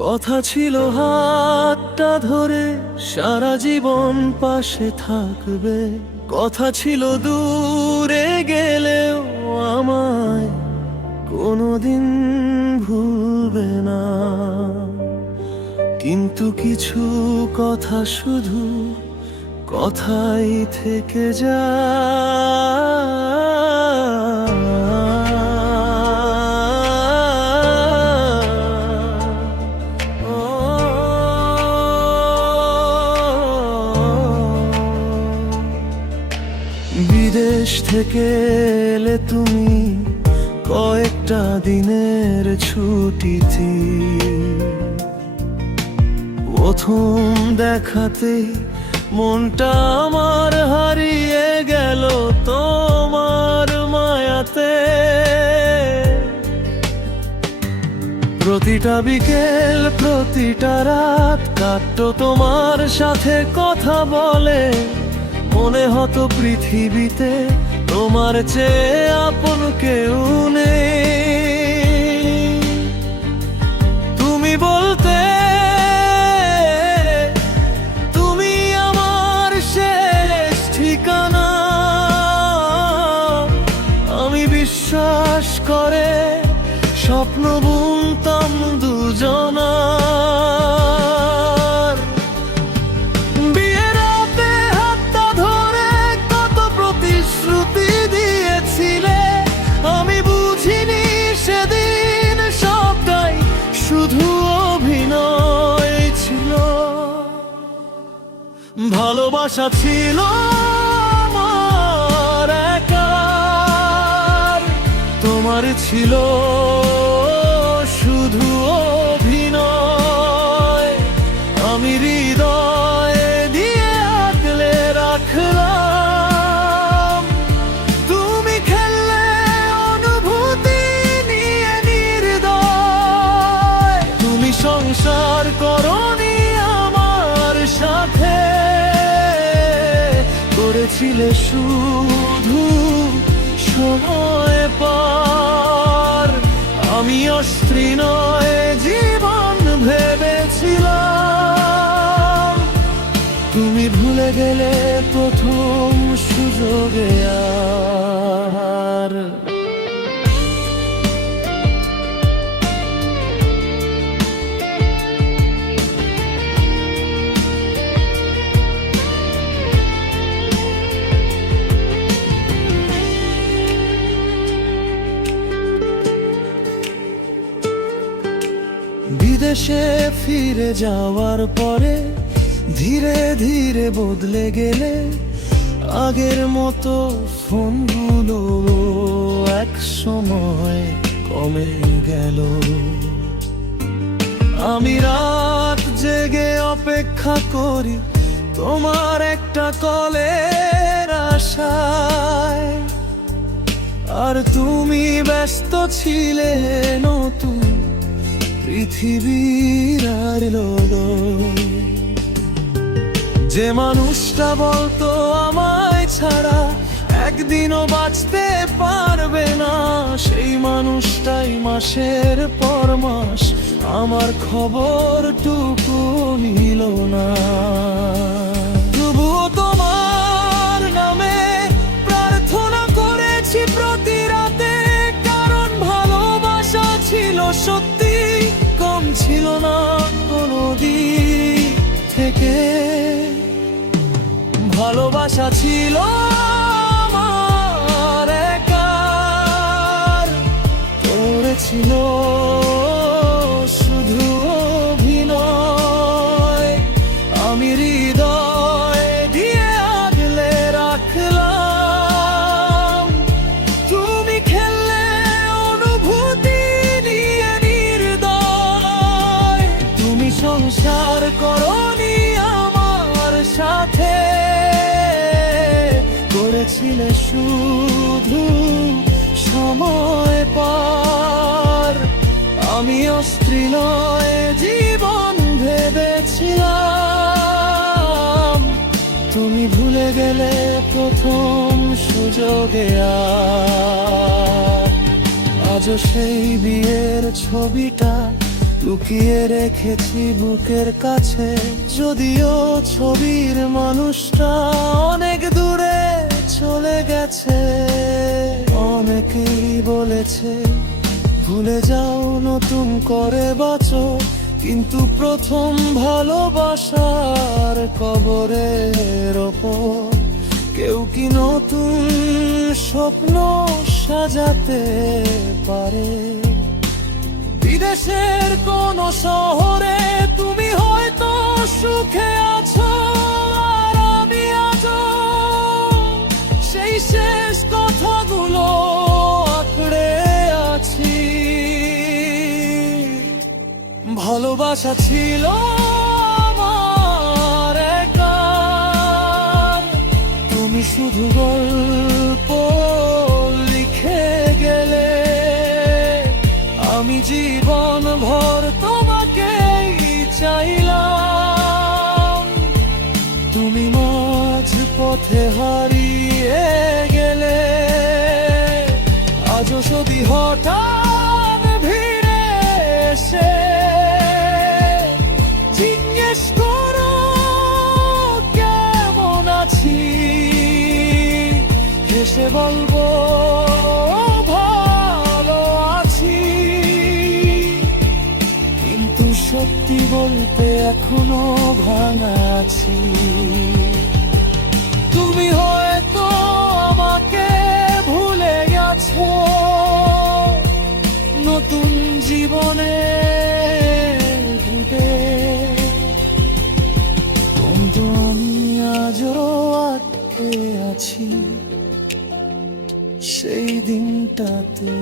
কথা ছিল হাতটা ধরে সারা জীবন পাশে থাকবে, কথা ছিল দূরে গেলেও আমায় কোনোদিন ভুলবে না। কিন্তু কিছু কথা শুধু কথাই থেকে বিদেশ থেকে এলে তুমি কয়েকটা দিনের ছুটিতে, প্রথম দেখাতে মনটা আমার হারিয়ে গেল তোমার মায়াতে। প্রতিটা বিকেল প্রতিটা রাত কাটতো তোমার সাথে কথা বলে, মনে হতো পৃথিবীতে তোমার চেয়ে আপন কেউ নেই। তুমি বলতে তুমি আমার শেষ ঠিকানা, আমি বিশ্বাস করে স্বপ্ন বুনতাম দুজনা। ভালোবাসা ছিল আমার একার, তোমার ছিল শুধু অভিনয়। আমি হৃদয়ে দিয়ে আগলে রাখলাম, তুমি খেললে অনুভূতি নিয়ে নির্দয়। তুমি সংসার করনি আমার সাথে, করেছিলে শুধু সময় পার। আমি অস্ত্রী নয় জীবন ভেবেছিলাম, তুমি ভুলে গেলে প্রথম সুযোগে আর। বিদেশে ফিরে যাওয়ার পরে ধীরে ধীরে বদলে গেলে, আগের মতো ফোনগুলো এক সময় কমে গেল। আমি রাত জেগে অপেক্ষা করি তোমার একটা কলের আশায়, আর তুমি ব্যস্ত ছিলে নতুন পৃথিবীর আলো। যে মানুষটা বলতো আমায় ছাড়া একদিনও বাঁচতে পারবে না, সেই মানুষটাই মাসের পর মাস আমার খবরটুকু নিল না। তবুও তোমার নামে প্রার্থনা করেছি প্রতি রাতে, কারণ ভালোবাসা ছিল সত্যি, কম ছিল না কোনো দিক থেকে। ভালোবাসা ছিল আমার একার, করেছিল শুধু অভিনয়। আমি হৃদয়ে দিয়ে আগলে রাখলাম, তুমি খেললে অনুভূতি নিয়ে নির্দয়। তুমি সংসার করনি আমার সাথে, করেছিলে শুধু সময় পার। আমি অস্ত্রী নয় জীবন ভেবেছিলাম, তুমি ভুলে গেলে প্রথম সুযোগে আর। আজও সেই বিয়ের ছবিটা লুকিয়ে রেখেছি বুকের কাছে, যদিও ছবির মানুষটা অনেক দূরে চলে গেছে। অনেকেই বলেছে ভুলে যাও, নতুন করে বাঁচো, কিন্তু প্রথম ভালোবাসার কবরের ওপর কেউ কি নতুন স্বপ্ন সাজাতে পারে? বিদেশের কোন শহরে তুমি হয়তো সুখে আছো, আর আমি আজও সেই শেষ কথাগুলো আঁকড়ে আছি। ভালোবাসা ছিল আমার একার, তুমি শুধু গল্প লিখে গেলে। আমি জীবন ভর তোমাকেই চাইলাম, তুমি মাঝ পথে হারিয়ে গেলে। আজও যদি হঠাৎ ভিড়ে এসে জিজ্ঞেস করো কেমন আছি, হেসে বলবো ভালো আছি। কিন্তু সত্যি বলতে এখনো ভাঙা আছি। তুমি হয়তো আমাকে ভুলে গেছো নতুন জীবনে ঢুকে, কিন্তু আমি আজও আটকে আছি সেই দিনটাতে,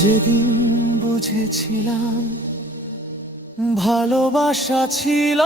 যেদিন বুঝেছিলাম ভালোবাসা ছিল